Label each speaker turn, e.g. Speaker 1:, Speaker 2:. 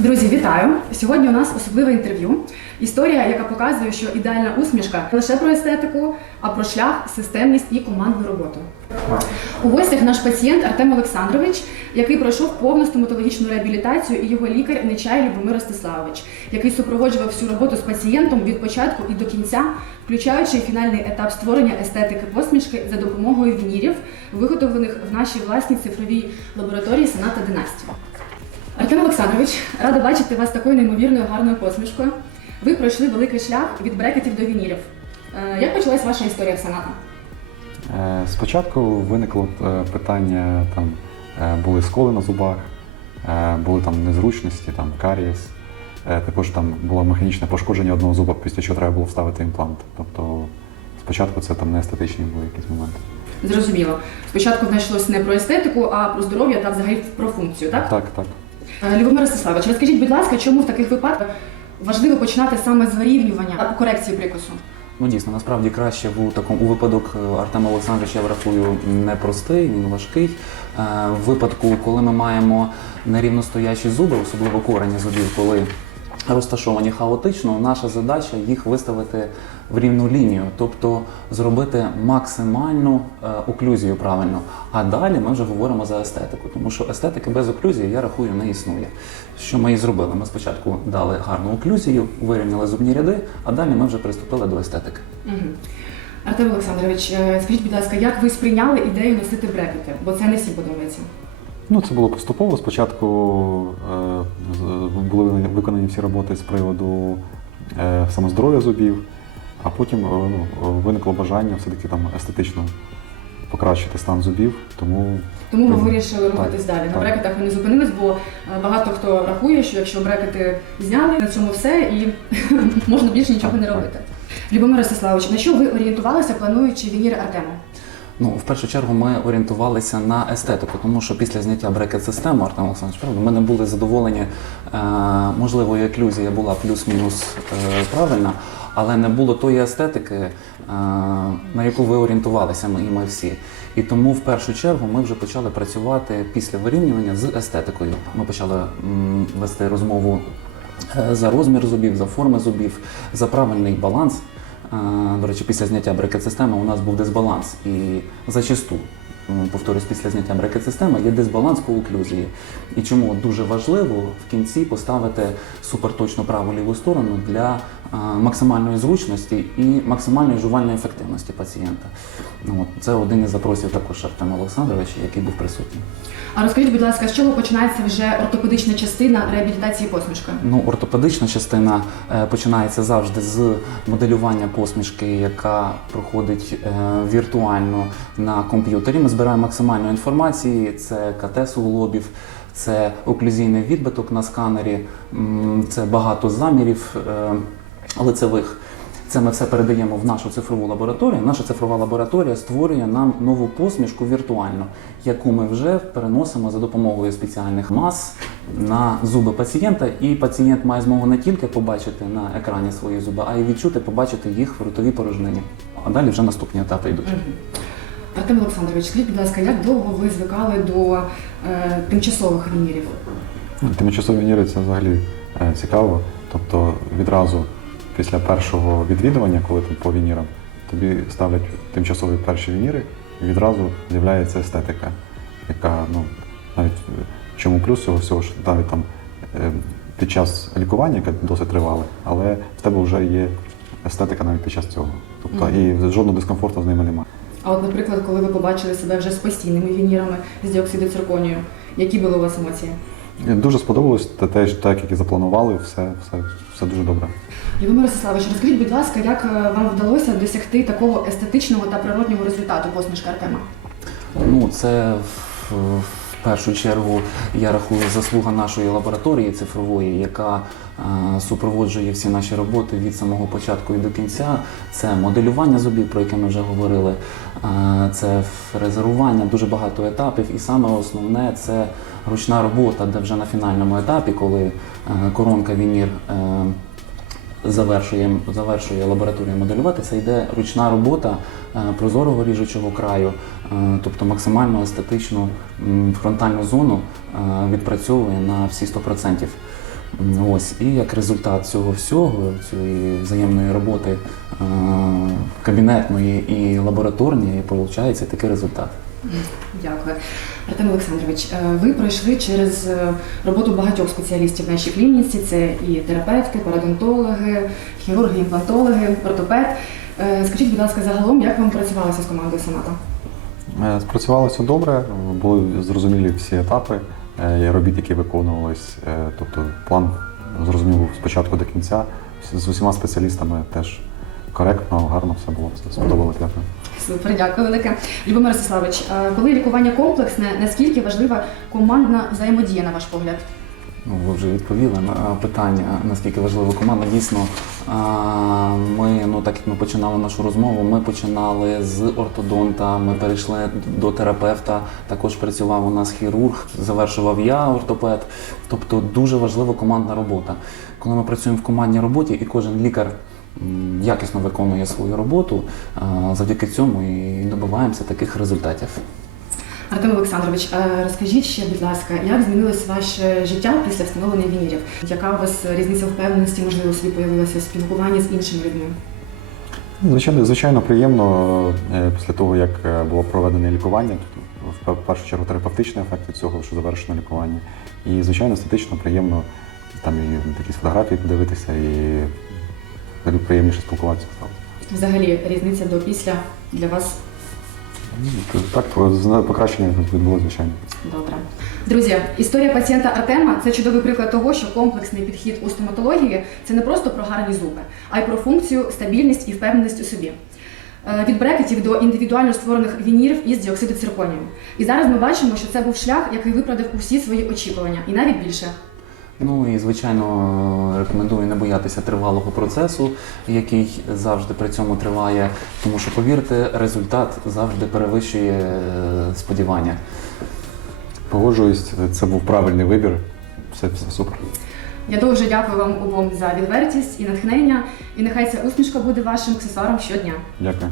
Speaker 1: Друзі, вітаю! Сьогодні у нас особливе інтерв'ю. Історія, яка показує, що ідеальна усмішка не лише про естетику, а про шлях, системність і командну роботу. У гостях наш пацієнт Артем Олександрович, який пройшов повну стоматологічну реабілітацію, і його лікар Нечай Любомир Ростиславович, який супроводжував всю роботу з пацієнтом від початку і до кінця, включаючи фінальний етап створення естетики посмішки за допомогою вінірів, виготовлених в нашій власній цифровій лабораторії Сената Династія. Артем Олександрович, рада бачити вас такою неймовірною гарною посмішкою. Ви пройшли великий шлях від брекетів до вінірів. Е, Як почалась ваша історія в Сената?
Speaker 2: Е, Спочатку виникло е, питання, там були сколи на зубах, були там незручності, там карієс. Також там було механічне пошкодження одного зуба, після чого треба було вставити імплант. Тобто спочатку це там не естетичні були якісь моменти.
Speaker 1: Зрозуміло. Спочатку знайшлось не про естетику, а про здоров'я та взагалі про функцію, так?
Speaker 2: Так, так.
Speaker 1: Е, Любомир Ростиславович, розкажіть, будь ласка, чому в таких випадках важливо починати саме з вирівнювання корекції прикусу?
Speaker 3: Ну дійсно, насправді краще був такому у випадок е, Артема Олександровича я врахую непростий, він важкий. Е, В випадку, коли ми маємо нерівностоячі зуби, особливо корені зубів, коли розташовані хаотично, наша задача їх виставити в рівну лінію, тобто зробити максимальну е, оклюзію правильно. А далі ми вже говоримо за естетику, тому що естетики без оклюзії, я рахую, не існує. Що ми і зробили? Ми спочатку дали гарну оклюзію, вирівняли зубні ряди, а далі ми вже приступили до естетики.
Speaker 1: Артем Олександрович, е, скажіть, будь ласка, як ви сприйняли ідею носити брекети? Бо це не всім подобається.
Speaker 2: Ну, це було поступово. Спочатку е, були виконані всі роботи з приводу е, самоздоров'я зубів, а потім е, ну, виникло бажання все-таки там естетично покращити стан зубів. Тому
Speaker 1: Тому ви
Speaker 2: Мгм.
Speaker 1: вирішили
Speaker 2: Так,
Speaker 1: рухатись далі. На брекетах ви не зупинились, бо багато хто рахує, що якщо брекети зняли, на цьому все і можна більше нічого
Speaker 2: Так,
Speaker 1: не
Speaker 2: так.
Speaker 1: робити. Любомир Ростиславович, на що ви орієнтувалися, плануючи вініри Артему?
Speaker 3: Ну, в першу чергу ми орієнтувалися на естетику, тому що після зняття брекет-системи, Артем Олександрович, правда, ми не були задоволені. Е, можливо, еклюзія була плюс-мінус е, правильна, але не було тої естетики, е, на яку ви орієнтувалися ми, і ми всі. І тому в першу чергу ми вже почали працювати після вирівнювання з естетикою. Ми почали вести розмову за розмір зубів, за форми зубів, за правильний баланс. До речі, після зняття брекет-системи у нас був дисбаланс. І зачасту, повторюсь, після зняття брекет-системи є дисбаланс по оклюзії. І чому дуже важливо в кінці поставити суперточну праву ліву сторону для максимальної зручності і максимальної жувальної ефективності пацієнта. Ну, це один із запросів також Артема Олександровича, який був присутній.
Speaker 1: А розкажіть, будь ласка, з чого починається вже ортопедична частина реабілітації посмішки?
Speaker 3: Ну, ортопедична частина е, починається завжди з моделювання посмішки, яка проходить е, віртуально на комп'ютері. Ми збираємо максимально інформації: це КТ суглобів, це оклюзійний відбиток на сканері, це багато замірів е, лицевих. Це ми все передаємо в нашу цифрову лабораторію. Наша цифрова лабораторія створює нам нову посмішку віртуально, яку ми вже переносимо за допомогою спеціальних мас на зуби пацієнта. І пацієнт має змогу не тільки побачити на екрані свої зуби, а й відчути, побачити їх в ротовій порожнині. А далі вже наступні етапи йдуть.
Speaker 1: Артем Олександрович, скажіть, будь ласка, як довго ви звикали до е, тимчасових вінірів?
Speaker 2: ну, тимчасові вініри це взагалі е, цікаво. Тобто відразу після першого відвідування, коли там по вінірам, тобі ставлять тимчасові перші вініри, і відразу з'являється естетика, яка ну навіть е, чому плюс цього всього, що навіть там е, під час лікування, яке досить тривале, але в тебе вже є естетика навіть під час цього. Тобто і жодного дискомфорту з ними немає.
Speaker 1: А от, наприклад, коли ви побачили себе вже з постійними вінірами з діоксиду цирконію, які були у вас емоції?
Speaker 2: Дуже сподобалось те, теж так, як і запланували, все, все, все дуже добре.
Speaker 1: Любимир Ростиславович, розкажіть, будь ласка, як е, вам вдалося досягти такого естетичного та природнього результату посмішки Артема?
Speaker 3: Ну, це першу чергу я рахую заслуга нашої лабораторії цифрової, яка е, супроводжує всі наші роботи від самого початку і до кінця. Це моделювання зубів, про яке ми вже говорили, е, це фрезерування, дуже багато етапів. І саме основне це ручна робота, де вже на фінальному етапі, коли е, коронка вінір. Завершує, завершує лабораторія моделювати, це йде ручна робота е, прозорого ріжучого краю, е, тобто максимально естетичну фронтальну зону е, відпрацьовує на всі 100%. Ось, і як результат цього всього, цієї взаємної роботи кабінетної і лабораторної, виходить такий результат.
Speaker 1: Дякую. Артем Олександрович, е, ви пройшли через е, роботу багатьох спеціалістів в нашій клініці. Це і терапевти, парадонтологи, хірурги, імплантологи, ортопед. Е, Скажіть, будь ласка, загалом, як вам працювалося з командою Соната?
Speaker 2: Е, Спрацювалося добре, були зрозумілі всі етапи робіт, які виконувались. Тобто план зрозумів спочатку до кінця. З- усіма спеціалістами теж коректно, гарно все було, все сподобалось. Дякую.
Speaker 1: Супер, дякую велике. Любомир Ростиславович, коли лікування комплексне, наскільки важлива командна взаємодія, на ваш погляд?
Speaker 3: Ну, ви вже відповіли на питання, наскільки важлива команда. Дійсно, ми, ну так як ми починали нашу розмову, ми починали з ортодонта, ми перейшли до терапевта, також працював у нас хірург, завершував я ортопед. Тобто дуже важлива командна робота. Коли ми працюємо в командній роботі, і кожен лікар якісно виконує свою роботу, завдяки цьому і добиваємося таких результатів.
Speaker 1: Артем Олександрович, е, розкажіть ще, будь ласка, як змінилось ваше життя після встановлення вінірів? Яка у вас різниця впевненості, можливо, собі появилася в спілкуванні з іншими людьми?
Speaker 2: Звичайно, звичайно, приємно е, після того, як е, було проведене лікування, тут, в першу чергу терапевтичний ефект від цього, що завершено лікування. І, звичайно, естетично приємно там і якісь фотографії подивитися, і приємніше спілкуватися стало.
Speaker 1: Взагалі, різниця до після для вас
Speaker 2: Ну, Так, покращення відбулося, звичайно.
Speaker 1: добре. Друзі, історія пацієнта Артема це чудовий приклад того, що комплексний підхід у стоматології це не просто про гарні зуби, а й про функцію, стабільність і впевненість у собі. Е, Від брекетів до індивідуально створених вінірів із діоксиду цирконію. І зараз ми бачимо, що це був шлях, який виправдав усі свої очікування, і навіть більше.
Speaker 3: Ну і звичайно рекомендую не боятися тривалого процесу, який завжди при цьому триває. Тому що повірте, результат завжди перевищує е, сподівання.
Speaker 2: Погоджуюсь, це був правильний вибір. Все, все супер.
Speaker 1: Я дуже дякую вам обом за відвертість і натхнення. І нехай ця усмішка буде вашим аксесуаром щодня.
Speaker 2: Дякую.